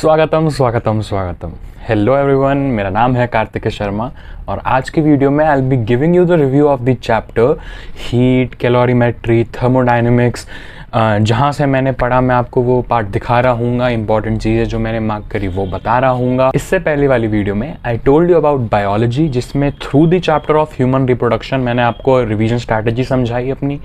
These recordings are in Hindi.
स्वागतम स्वागतम स्वागतम। हेलो एवरीवन, मेरा नाम है कार्तिक शर्मा और आज की वीडियो में I will be giving you the review of the chapter heat, calorimetry, thermodynamics. जहाँ से मैंने पढ़ा मैं आपको वो पार्ट दिखा रहा हूँगा। इंपॉर्टेंट चीज़ें जो मैंने मार्क करी वो बता रहा हूँगा। इससे पहले वाली वीडियो में I told you about biology, जिसमें through the chapter of human reproduction मैंने आपको रिवीजन स्ट्रैटेजी समझाई अपनी।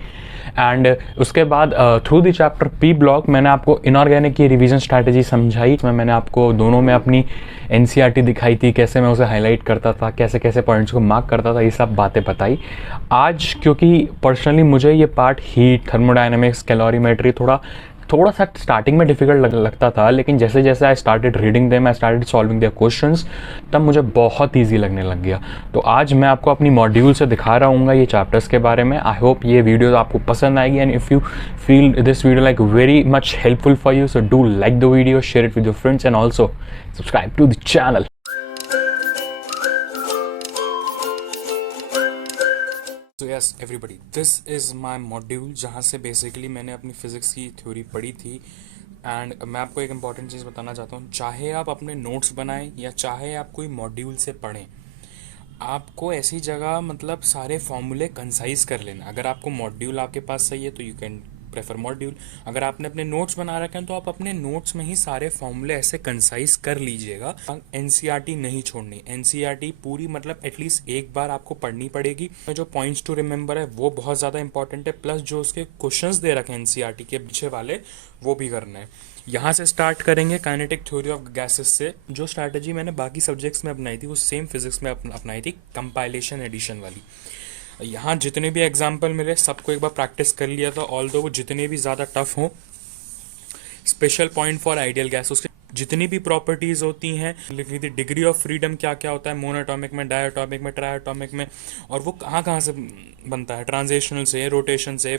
एंड उसके बाद through the chapter P block मैंने आपको इनऑर्गेनिक की रिवीजन स्ट्रैटेजी समझाई। इसमें मैंने आपको दोनों में अपनी एनसीईआरटी दिखाई थी, कैसे मैं उसे हाईलाइट करता था, कैसे कैसे पॉइंट्स को मार्क करता था, ये सब बातें बताई। आज क्योंकि पर्सनली मुझे ये पार्ट हीट, थर्मोडायनेमिक्स, कैलोरीमेट्री थोड़ा सा स्टार्टिंग में डिफिकल्ट लगता था, लेकिन जैसे जैसे I started reading them, I started solving there questions, तब मुझे बहुत ईजी लगने लग गया। तो आज मैं आपको अपनी मॉड्यूल से दिखा रहा हूँ ये चैप्टर्स के बारे में। आई होप ये वीडियो आपको पसंद आएगी and if you feel this video like very much helpful for you, so do like the video, share it with your friends and also subscribe to the channel. तो yes everybody, this is my module जहाँ से बेसिकली मैंने अपनी फ़िज़िक्स की थ्योरी पढ़ी थी। एंड मैं आपको एक इम्पॉर्टेंट चीज़ बताना चाहता हूँ, चाहे आप अपने नोट्स बनाएं या चाहे आप कोई मॉड्यूल से पढ़ें, आपको ऐसी जगह मतलब सारे फॉर्मूले कंसाइज कर लेना। अगर आपको मॉड्यूल आपके पास सही है तो यू कैन प्रेफर मॉड्यूल। अगर आपने अपने नोट्स बना रखे हैं तो आप अपने नोट्स में ही सारे फॉर्मूले ऐसे कंसाइज कर लीजिएगा। एनसीईआरटी नहीं छोड़नी, एनसीईआरटी पूरी मतलब एटलीस्ट एक बार आपको पढ़नी पड़ेगी। जो पॉइंट्स टू रिमेंबर है वो बहुत ज़्यादा इंपॉर्टेंट है, प्लस जो उसके क्वेश्चंस दे रखे हैं एनसीईआरटी के पीछे वाले वो भी करना है। यहाँ से स्टार्ट करेंगे काइनेटिक थ्योरी ऑफ गैसेस से। जो स्ट्रैटेजी मैंने बाकी सब्जेक्ट्स में अपनाई थी वो सेम फिजिक्स में अपनाई थी, कंपाइलेशन एडिशन वाली। यहाँ जितने भी एग्जाम्पल मिले सबको एक बार प्रैक्टिस कर लिया था, ऑल्दो वो जितने भी ज़्यादा टफ हो। Special point for ideal gas, उसके जितनी भी प्रॉपर्टीज़ होती हैं लिख ली थी। डिग्री ऑफ फ्रीडम क्या क्या होता है मोनोटॉमिक में, डायटॉमिक में, ट्रायटॉमिक में, और वो कहाँ कहाँ से बनता है, ट्रांजिशनल से, रोटेशन से,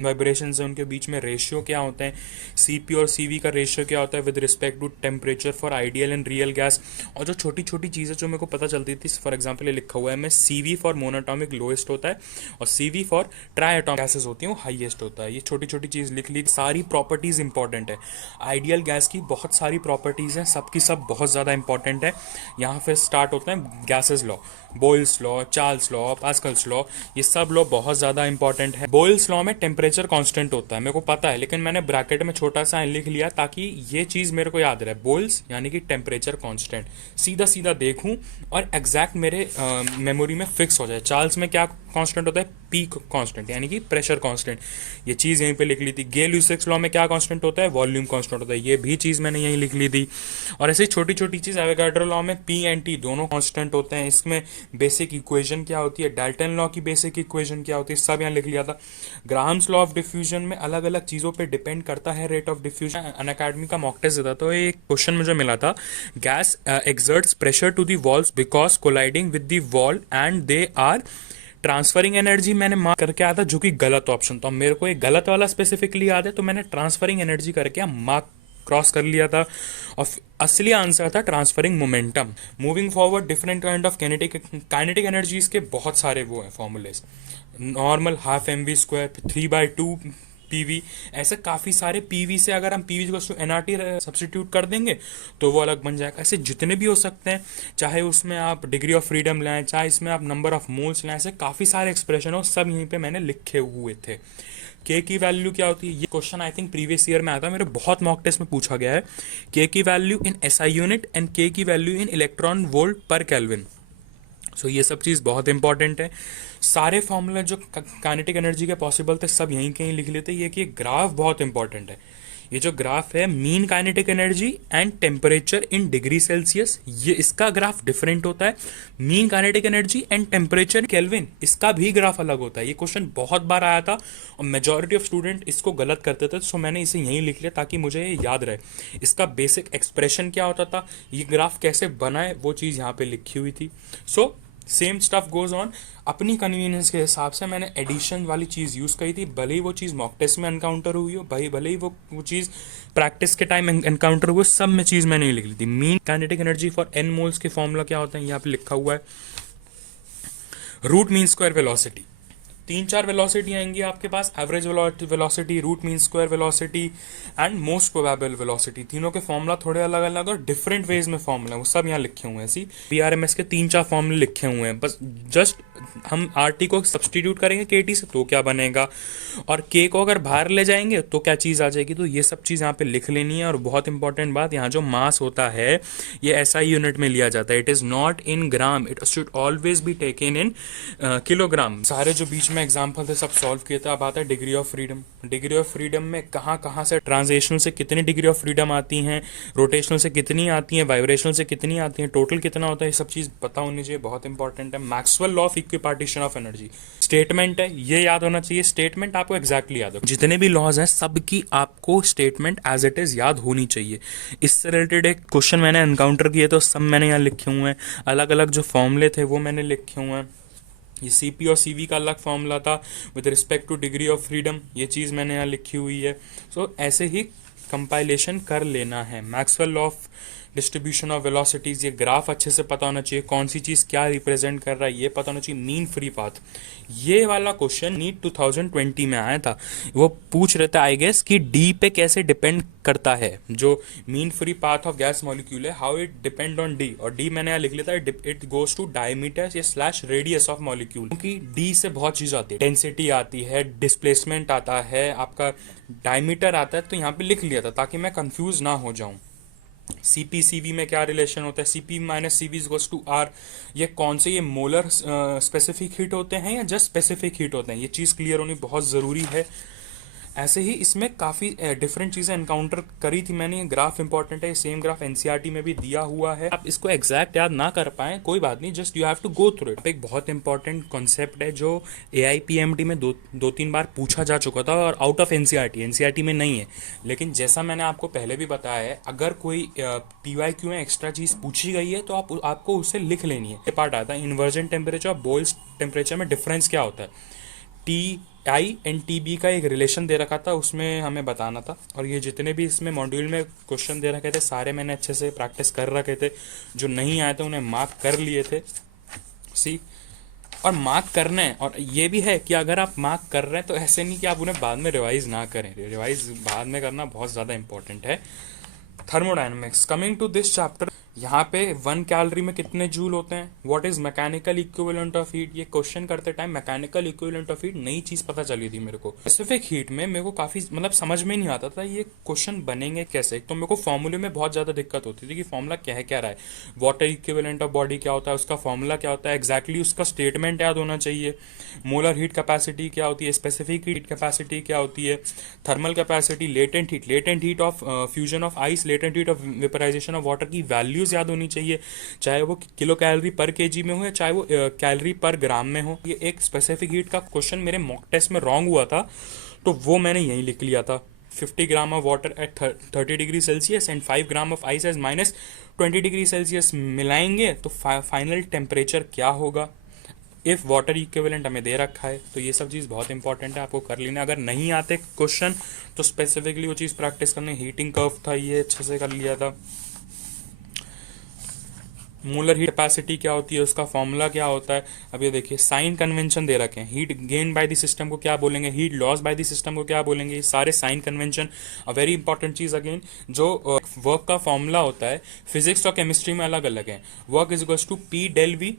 वाइब्रेशन से, उनके बीच में रेशियो क्या होते हैं, सीपी और सीवी का रेशियो क्या होता है with respect to temperature for ideal and real gas. और जो छोटी छोटी चीज़ें जो मेरे को पता चलती थी, फॉर एग्जाम्पल ये लिखा हुआ है मैं, सीवी फॉर मोनोटॉमिक लोएस्ट होता है और सीवी फॉर ट्रायटॉमिक गैसेस होती हैं वो हाईएस्ट होता है। ये छोटी छोटी चीज़ लिख ली। सारी प्रॉपर्टीज़ इंपॉर्टेंट है। आइडियल गैस की बहुत सारी प्रॉपर्टीज़ हैं, सबकी सब बहुत ज़्यादा इंपॉर्टेंट है। यहाँ फिर स्टार्ट होता है gases law, Boyle's law, Charles law, Pascal's law, ये सब लॉ बहुत ज़्यादा इंपॉर्टेंट है। बोयल्स लॉ में टेम्परेचर कांस्टेंट होता है, मेरे को पता है, लेकिन मैंने ब्रैकेट में छोटा सा लिख लिया ताकि ये चीज़ मेरे को याद रहे। बोयल्स यानी कि टेम्परेचर कांस्टेंट, सीधा सीधा देखूं और एग्जैक्ट मेरे मेमोरी में फिक्स हो जाए। चार्ल्स में क्या कांस्टेंट होता है, पी कांस्टेंट यानी कि प्रेशर कांस्टेंट, ये चीज़ यहीं पे लिख ली थी। गेल-ल्यूसिक्स लॉ में क्या कांस्टेंट होता है, वॉल्यूम कांस्टेंट होता है, ये भी चीज़ मैंने यहीं लिख ली थी। और ऐसे छोटी छोटी चीज़, एवोगाड्रो लॉ में पी एंड टी दोनों कांस्टेंट होते हैं। इसमें बेसिक इक्वेशन क्या होती है, डाल्टन लॉ की बेसिक इक्वेशन क्या होती है, सब यहाँ लिख लिया था। ग्राहम्स लॉ ऑफ डिफ्यूजन में अलग अलग चीज़ों पे डिपेंड करता है रेट ऑफ डिफ्यूजन। अनअकैडमी का मॉक टेस्ट देता तो एक क्वेश्चन मुझे मिला था, gas exerts pressure to the walls because colliding with the wall and they are transferring energy. मैंने मार्क करके आया था जो कि गलत ऑप्शन था, मेरे को एक गलत वाला स्पेसिफिकली याद है, तो मैंने ट्रांसफरिंग एनर्जी करके मार्क क्रॉस कर लिया था और असली आंसर था transferring momentum. Moving forward, different kind of kinetic energies के बहुत सारे वो हैं formulae, normal, half M V square, 3/2 PV, ऐसे काफ़ी सारे। पीवी से अगर हम पीवी को एनआरटी सब्सटीट्यूट कर देंगे तो वो अलग बन जाएगा। ऐसे जितने भी हो सकते हैं, चाहे उसमें आप डिग्री ऑफ फ्रीडम लाएं, चाहे इसमें आप नंबर ऑफ मोल्स लाएं, ऐसे काफ़ी सारे एक्सप्रेशन हो, सब यहीं पे मैंने लिखे हुए थे। के की वैल्यू क्या होती है, ये question I think previous year में आया था, मेरे बहुत मॉक टेस्ट में पूछा गया है। के की value in SI unit and K की value in electron volt per kelvin. So ये सब चीज़ बहुत इंपॉर्टेंट है। सारे फॉर्मूले जो काइनेटिक एनर्जी के पॉसिबल थे सब यहीं कहीं लिख लेते। ये कि ग्राफ बहुत इंपॉर्टेंट है। ये जो ग्राफ है mean kinetic energy and temperature in degree Celsius, ये इसका ग्राफ डिफरेंट होता है। Mean kinetic energy and temperature kelvin, इसका भी ग्राफ अलग होता है। ये क्वेश्चन बहुत बार आया था और मेजॉरिटी ऑफ स्टूडेंट इसको गलत करते थे, सो मैंने इसे यहीं लिख लिया ताकि मुझे ये याद रहे। इसका बेसिक एक्सप्रेशन क्या होता था, ये ग्राफ कैसे बनाए, वो चीज़ यहाँ पे लिखी हुई थी। So same stuff goes on. अपनी कन्वीनियंस के हिसाब से मैंने एडिशन वाली चीज़ यूज़ करी थी, भले ही वो चीज़ मॉक टेस्ट में एनकाउंटर हुई हो, भले ही वो चीज़ प्रैक्टिस के टाइम एनकाउंटर हुई, सब में चीज़ मैंने लिख ली थी। Mean kinetic energy for N moles के फॉर्मूला क्या होता है यहाँ पे लिखा हुआ है, रूट मीन स्क्वायर वेलोसिटी। तीन चार वेलोसिटी आएंगी आपके पास, average velocity, root mean square velocity and most probable velocity. तीनों के फॉर्मूला थोड़े अलग अलग और डिफरेंट वेज में फॉर्मूला है, वो सब यहाँ लिखे हुए हैं। ऐसी बीआरएमएस के तीन चार फॉर्मूले लिखे हुए हैं, बस जस्ट हम आरटी को सब्सटीट्यूट करेंगे केटी से तो क्या बनेगा, और के को अगर बाहर ले जाएंगे तो क्या चीज़ आ जाएगी। तो ये सब चीज़ यहाँ पे लिख लेनी है। और बहुत इंपॉर्टेंट बात, यहाँ जो मास होता है ये एसआई यूनिट में लिया जाता है, it is not in gram, it should always be taken in kilogram. सारे जो बीच में एग्जाम्पल थे सब सॉल्व किए थे। अब आता है degree of freedom. Degree of freedom में कहाँ कहाँ से ट्रांजिशनल से कितनी डिग्री ऑफ फ्रीडम आती हैं, रोटेशनल से कितनी आती हैं, वाइब्रेशनल से कितनी आती हैं, टोटल कितना होता है, ये सब चीज़ पता होनी चाहिए, बहुत इंपॉर्टेंट है। Maxwell law of equipartition of energy statement है, ये याद होना चाहिए। स्टेटमेंट आपको एग्जैक्टली याद हो, जितने भी लॉज हैं सबकी आपको स्टेटमेंट एज इट इज याद होनी चाहिए। इससे रिलेटेड एक क्वेश्चन मैंने एनकाउंटर किए तो सब मैंने यहाँ लिखे हुए हैं, अलग अलग जो फॉर्मूले थे वो मैंने लिखे हुए हैं। ये सीपी और सीवी का अलग फॉर्मूला था with respect two degree of freedom, ये चीज़ मैंने यहाँ लिखी हुई है। सो ऐसे ही कंपाइलेशन कर लेना है। Maxwell law of distribution of velocities, ये ग्राफ अच्छे से पता होना चाहिए, कौन सी चीज़ क्या रिप्रेजेंट कर रहा है ये पता होना चाहिए। मीन फ्री पाथ, ये वाला क्वेश्चन नीट 2020 में आया था, वो पूछ रहे थे आई गेस कि डी पे कैसे डिपेंड करता है जो mean free path of gas molecule है, how it depend on D. और डी मैंने यहाँ लिख लिया था, इट गोज टू डायमीटर या स्लैश रेडियस ऑफ मॉलिक्यूल, क्योंकि डी से बहुत चीज़ आती है, डेंसिटी आती है, डिस्प्लेसमेंट आता है, आपका डायमीटर आता है। तो यहाँ पे लिख लिया था ताकि मैं कंफ्यूज ना हो जाऊँ। सीपी सीवी में क्या रिलेशन होता है, CP minus CV is to R, ये कौन से, ये मोलर स्पेसिफिक हीट होते हैं या जस्ट स्पेसिफिक हीट होते हैं, ये चीज़ क्लियर होनी बहुत ज़रूरी है। ऐसे ही इसमें काफ़ी डिफरेंट चीज़ें एनकाउंटर करी थी मैंने। ग्राफ इंपॉर्टेंट है, सेम ग्राफ एनसीईआरटी में भी दिया हुआ है। आप इसको एग्जैक्ट याद ना कर पाएँ कोई बात नहीं, just you have to go through it. एक बहुत इंपॉर्टेंट कॉन्सेप्ट है जो एआईपीएमटी में दो तीन बार पूछा जा चुका था और आउट ऑफ एनसीईआरटी में नहीं है, लेकिन जैसा मैंने आपको पहले भी बताया है, अगर कोई पीवाईक्यू में एक्स्ट्रा चीज़ पूछी गई है तो आपको उसे लिख लेनी है। ये पार्ट आता है इन्वर्जन टेम्परेचर और बॉइल्स टेम्परेचर में डिफरेंस क्या होता है। T I and T B का एक रिलेशन दे रखा था, उसमें हमें बताना था। और ये जितने भी इसमें मॉड्यूल में क्वेश्चन दे रखे थे सारे मैंने अच्छे से प्रैक्टिस कर रखे थे, जो नहीं आए थे उन्हें मार्क कर लिए थे। सी और मार्क करना है, और ये भी है कि अगर आप मार्क कर रहे हैं तो ऐसे नहीं कि आप उन्हें बाद में रिवाइज ना करें, रिवाइज बाद में करना बहुत ज़्यादा इंपॉर्टेंट है। Thermodynamics, coming to this chapter, यहाँ पे 1 कैलोरी में कितने जूल होते हैं, what is mechanical equivalent of heat. ये क्वेश्चन करते time mechanical equivalent of heat नई चीज पता चली थी मेरे को। स्पेसिफिक हीट में मेरे को काफी मतलब समझ में नहीं आता था ये क्वेश्चन बनेंगे कैसे। तो मेरे को फॉर्मूले में बहुत ज्यादा दिक्कत होती थी कि फॉर्मूला क्या रहा है, वाटर इक्विवेलेंट ऑफ बॉडी क्या होता है, उसका फॉर्मूला क्या होता है, एक्जैक्टली उसका स्टेटमेंट याद होना चाहिए। मोलर हीट कैपेसिटी क्या होती है, स्पेसिफिक हीट कैपेसिटी क्या होती है, thermal capacity, latent heat of fusion of ice, latent heat of vaporization of water की वैल्यूज याद होनी चाहिए, चाहे वो किलो कैलोरी पर केजी में हो या चाहे वो कैलोरी पर ग्राम में हो। ये एक स्पेसिफिक हीट का क्वेश्चन मेरे मॉक टेस्ट में रॉन्ग हुआ था तो वो मैंने यहीं लिख लिया था। 50 gram of water at 30 degree Celsius and 5 gram of ice as -20 degree Celsius मिलाएंगे तो फाइनल टेम्परेचर क्या होगा। इफ़ वाटर इक्विवेलेंट हमें दे रखा है तो ये सब चीज़ बहुत इंपॉर्टेंट है, आपको कर लेना। अगर नहीं आते क्वेश्चन तो स्पेसिफिकली वो चीज़ प्रैक्टिस करनी। हीटिंग कर्व था, ये अच्छे से कर लिया था। मोलर हीट कैपेसिटी क्या होती है, उसका फॉर्मूला क्या होता है। अब ये देखिए साइन कन्वेंशन दे रखे हैं, heat gain by the system को क्या बोलेंगे, heat loss by the system को क्या बोलेंगे, ये सारे sign convention. A very important चीज़ अगेन, जो वर्क का फॉर्मूला होता है फिजिक्स और केमिस्ट्री में अलग अलग है। Work is equals to P del V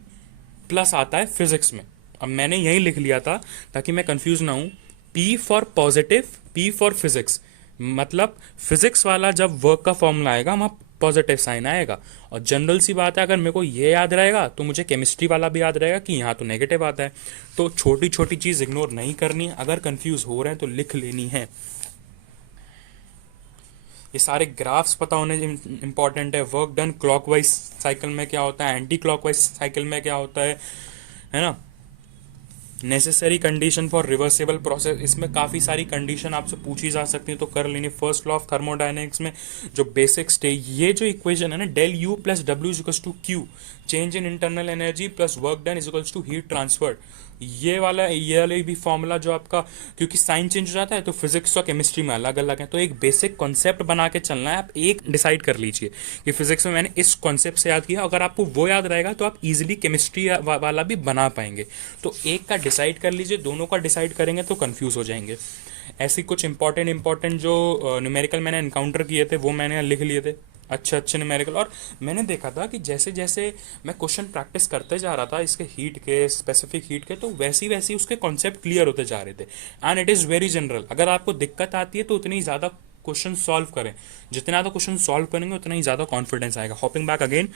plus आता है फिजिक्स में। अब मैंने यही लिख लिया था ताकि मैं कंफ्यूज ना हूँ, P for positive, P for physics, मतलब फिजिक्स वाला जब वर्क का फॉर्मूला आएगा वहाँ पॉजिटिव साइन आएगा। और जनरल सी बात है, अगर मेरे को ये याद रहेगा तो मुझे केमिस्ट्री वाला भी याद रहेगा कि यहाँ तो नेगेटिव आता है। तो छोटी छोटी चीज़ इग्नोर नहीं करनी है, अगर कंफ्यूज हो रहे हैं तो लिख लेनी है। ये सारे ग्राफ्स पता होने इंपॉर्टेंट है। वर्क डन क्लॉकवाइज साइकिल में क्या होता है, एंटी क्लॉकवाइज साइकिल में क्या होता है ना। Necessary condition for reversible process, इसमें काफ़ी सारी कंडीशन आपसे पूछी जा सकती है तो कर लेनी। फर्स्ट लॉ ऑफ थर्मोडायनेमिक्स में जो बेसिक स्टेज, ये जो इक्वेशन है ना, del U plus W is equals to Q, change in internal energy plus work done is equals to heat transferred, ये वाला भी फॉर्मूला जो आपका, क्योंकि साइन चेंज हो जाता है तो फिजिक्स और केमिस्ट्री में अलग अलग है, तो एक बेसिक कॉन्सेप्ट बना के चलना है। आप एक डिसाइड कर लीजिए कि फिजिक्स में मैंने इस कॉन्सेप्ट से याद किया, अगर आपको वो याद रहेगा तो आप इजीली केमिस्ट्री वाला भी बना पाएंगे। तो एक का डिसाइड कर लीजिए, दोनों का डिसाइड करेंगे तो कंफ्यूज हो जाएंगे। ऐसी कुछ इंपॉर्टेंट जो न्यूमेरिकल मैंने एनकाउंटर किए थे वो मैंने लिख लिए थे, अच्छे अच्छे न्यूमेरिकल। और मैंने देखा था कि जैसे जैसे मैं क्वेश्चन प्रैक्टिस करते जा रहा था इसके हीट के, स्पेसिफिक हीट के, तो वैसी वैसी उसके कॉन्सेप्ट क्लियर होते जा रहे थे। And it is very general, अगर आपको दिक्कत आती है तो उतनी ज़्यादा क्वेश्चन सॉल्व करें, जितना ज़्यादा क्वेश्चन सॉल्व करेंगे उतना ही ज़्यादा कॉन्फिडेंस आएगा। हॉपिंग बैक अगेन,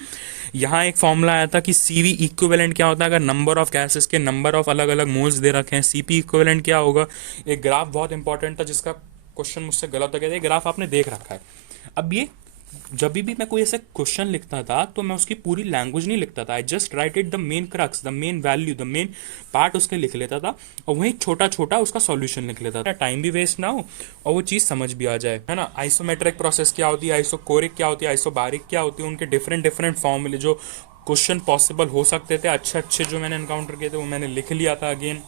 यहाँ एक फॉर्मूला आया था कि सीवी इक्विवेलेंट क्या होता है, अगर नंबर ऑफ गैसेस के नंबर ऑफ अलग अलग मोल्स दे रखे हैं। सीपी इक्विवेलेंट क्या होगा, एक ग्राफ बहुत इंपॉर्टेंट था जिसका क्वेश्चन मुझसे गलत हो गया था। ये ग्राफ आपने देख रखा है। अब ये जब भी मैं कोई ऐसे क्वेश्चन लिखता था तो मैं उसकी पूरी लैंग्वेज नहीं लिखता था, I just right it the main crux, the main value, the main part उसके लिख लेता था और वहीं छोटा छोटा उसका सॉल्यूशन लिख लेता था, टाइम भी वेस्ट ना हो और वो चीज़ समझ भी आ जाए, है ना। आइसोमेट्रिक प्रोसेस क्या होती है, आइसोकोरिक क्या होती है, आइसोबारिक क्या होती है, उनके डिफरेंट डिफरेंट फॉर्मूले जो क्वेश्चन पॉसिबल हो सकते थे, अच्छे अच्छे जो मैंने एनकाउंटर किए थे वो मैंने लिख लिया था। अगेन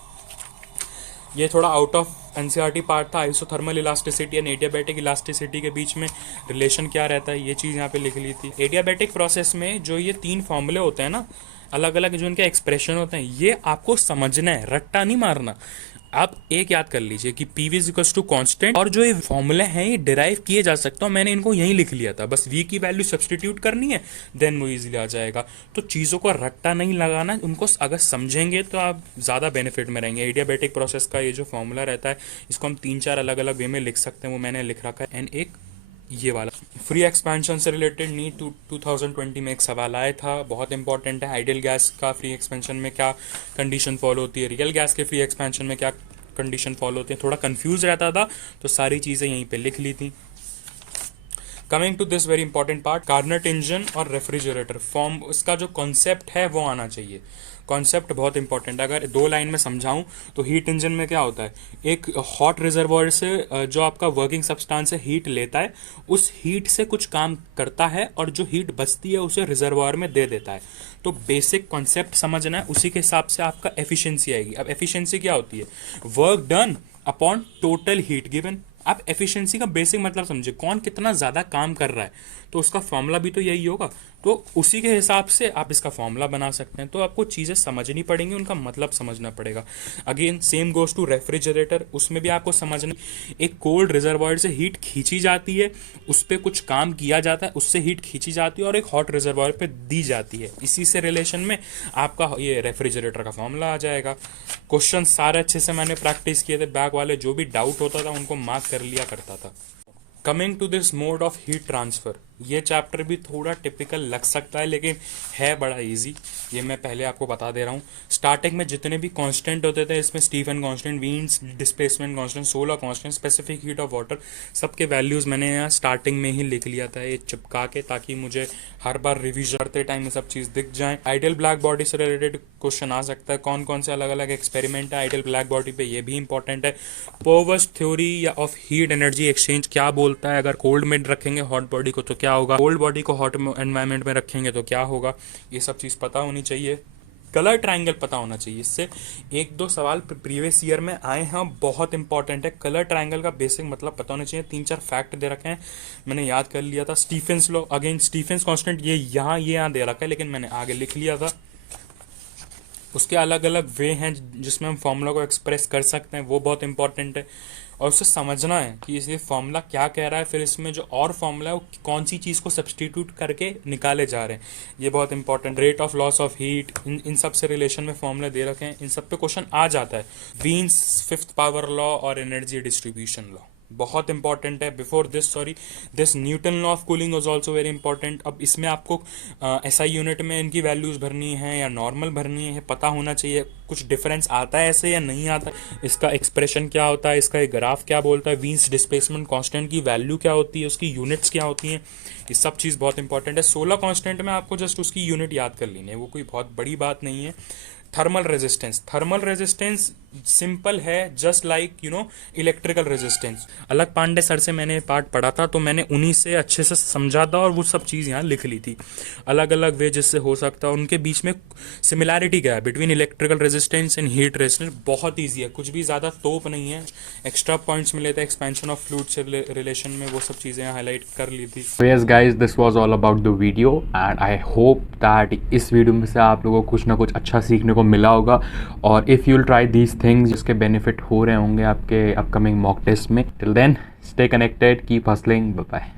ये थोड़ा आउट ऑफ एनसीईआरटी पार्ट था, isothermal elasticity and adiabatic elasticity के बीच में रिलेशन क्या रहता है, ये चीज़ यहाँ पे लिख ली थी। एडियाबैटिक प्रोसेस में जो ये 3 फॉर्मूले होते हैं ना, अलग अलग जो इनके एक्सप्रेशन होते हैं, ये आपको समझना है, रट्टा नहीं मारना। आप एक याद कर लीजिए कि P V equals to constant, और जो ये फॉर्मूले हैं ये डिराइव किए जा सकते हैं, मैंने इनको यहीं लिख लिया था, बस वी की वैल्यू सब्सटीट्यूट करनी है, देन वो इजीली आ जाएगा। तो चीज़ों को रट्टा नहीं लगाना, उनको अगर समझेंगे तो आप ज़्यादा बेनिफिट में रहेंगे। एडियाबैटिक प्रोसेस का ये जो फॉर्मूला रहता है इसको हम 3-4 अलग अलग वे में लिख सकते हैं, वो मैंने लिख रखा है। एंड एक ये वाला फ्री एक्सपेंशन से रिलेटेड नीट 2020 में एक सवाल आया था, बहुत इंपॉर्टेंट है। आइडियल गैस का फ्री एक्सपेंशन में क्या कंडीशन फॉलो होती है, रियल गैस के फ्री एक्सपेंशन में क्या कंडीशन फॉलो होती है, थोड़ा कंफ्यूज रहता था तो सारी चीज़ें यहीं पे लिख ली थी। Coming to this very important part, Carnot engine और रेफ्रिजरेटर फॉर्म, इसका जो कॉन्सेप्ट है वो आना चाहिए। कॉन्सेप्ट बहुत इंपॉर्टेंट है, अगर 2 लाइन में समझाऊं तो हीट इंजन में क्या होता है, एक हॉट रिजर्वॉयर से जो आपका वर्किंग सब्सटेंस है हीट लेता है, उस हीट से कुछ काम करता है और जो हीट बचती है उसे रिजर्वॉयर में दे देता है। तो बेसिक कॉन्सेप्ट समझना है, उसी के हिसाब से आपका एफिशिएंसी आएगी। अब एफिशिएंसी क्या होती है, work done upon total heat given. आप एफिशिएंसी का बेसिक मतलब समझे, कौन कितना ज़्यादा काम कर रहा है, तो उसका फॉर्मूला भी तो यही होगा, तो उसी के हिसाब से आप इसका फॉर्मूला बना सकते हैं। तो आपको चीज़ें समझनी पड़ेंगी, उनका मतलब समझना पड़ेगा। Again same goes to refrigerator, उसमें भी आपको समझना, एक कोल्ड रिजर्वॉयर से हीट खींची जाती है, उस पर कुछ काम किया जाता है, उससे हीट खींची जाती है और एक हॉट रिजर्वॉयर पे दी जाती है। इसी से रिलेशन में आपका ये रेफ्रिजरेटर का फॉर्मूला आ जाएगा। क्वेश्चन सारे अच्छे से मैंने प्रैक्टिस किए थे, बैक वाले जो भी डाउट होता था उनको मार्क कर लिया करता था। Coming to this mode of heat transfer, ये चैप्टर भी थोड़ा टिपिकल लग सकता है लेकिन है बड़ा इजी, ये मैं पहले आपको बता दे रहा हूँ। स्टार्टिंग में जितने भी कांस्टेंट होते थे इसमें, Stefan constant, Wien's displacement constant, solar constant, specific heat of water, सबके वैल्यूज़ मैंने यहाँ स्टार्टिंग में ही लिख लिया था ये चिपका के, ताकि मुझे हर बार रिविजन करते टाइम ये सब चीज़ दिख जाए। आइडियल ब्लैक बॉडी से रिलेटेड क्वेश्चन आ सकता है, कौन कौन से अलग अलग एक्सपेरिमेंट है आइडियल ब्लैक बॉडी पे, ये भी इंपॉर्टेंट है। पोवर्स थ्योरी या ऑफ हीट एनर्जी एक्सचेंज क्या बोलता है, अगर कोल्ड में रखेंगे हॉट बॉडी को तो क्या होगा, कोल्ड बॉडी को हॉट एनवायरनमेंट में रखेंगे तो क्या होगा, ये सब चीज़ पता होनी चाहिए। कलर ट्रायंगल पता होना चाहिए, इससे 1-2 सवाल प्रीवियस ईयर में आए हैं, बहुत इंपॉर्टेंट है। कलर ट्रायंगल का बेसिक मतलब पता होना चाहिए। 3-4 फैक्ट दे रखे हैं, मैंने याद कर लिया था। Stefan's law, again Stefan's constant ये यहाँ दे रखा है लेकिन मैंने आगे लिख लिया था। उसके अलग अलग वे हैं जिसमें हम फॉर्मूला को एक्सप्रेस कर सकते हैं, वो बहुत इंपॉर्टेंट है। और उसे समझना है कि ये फॉर्मूला क्या कह रहा है, फिर इसमें जो और फॉर्मूला है वो कौन सी चीज़ को सब्सटीट्यूट करके निकाले जा रहे हैं, ये बहुत important. Rate of loss of heat, इन सब से रिलेशन में फॉर्मूला दे रखे हैं, इन सब पे क्वेश्चन आ जाता है। वीन्स 5th पावर लॉ और एनर्जी डिस्ट्रीब्यूशन लॉ बहुत इंपॉर्टेंट है। Before this this Newton law of cooling was also very important. अब इसमें आपको एसआई यूनिट में इनकी वैल्यूज़ भरनी है या नॉर्मल भरनी है, पता होना चाहिए। कुछ डिफरेंस आता है ऐसे या नहीं आता, इसका एक्सप्रेशन क्या होता है, इसका एक ग्राफ क्या बोलता है, वीन्स डिस्प्लेसमेंट कांस्टेंट की वैल्यू क्या होती है, उसकी यूनिट्स क्या होती हैं, ये सब चीज़ बहुत इंपॉर्टेंट है। सोलर कांस्टेंट में आपको जस्ट उसकी यूनिट याद कर लेनी है, वो कोई बहुत बड़ी बात नहीं है। थर्मल रेजिस्टेंस सिंपल है, जस्ट लाइक इलेक्ट्रिकल रेजिस्टेंस। अलग पांडे सर से मैंने पार्ट पढ़ा था, तो मैंने उन्हीं से अच्छे से समझा था और वो सब चीज़ यहाँ लिख ली थी, अलग अलग वे जिससे हो सकता है। उनके बीच में सिमिलैरिटी क्या है between electrical resistance and heat resistance, बहुत ईजी है, कुछ भी ज़्यादा तोप नहीं है। एक्स्ट्रा पॉइंट्स मिले थे एक्सपेंशन ऑफ फ्लूइड से रिलेशन में, वो सब चीज़ें हाईलाइट कर ली थी। So yes guys, this was all about the video and I hope that इस वीडियो में से आप लोगों को कुछ ना कुछ अच्छा सीखने को मिला होगा। और if you'll try these things, जिसके बेनिफिट हो रहे होंगे आपके अपकमिंग मॉक टेस्ट में। Till then stay connected, keep hustling, bye bye.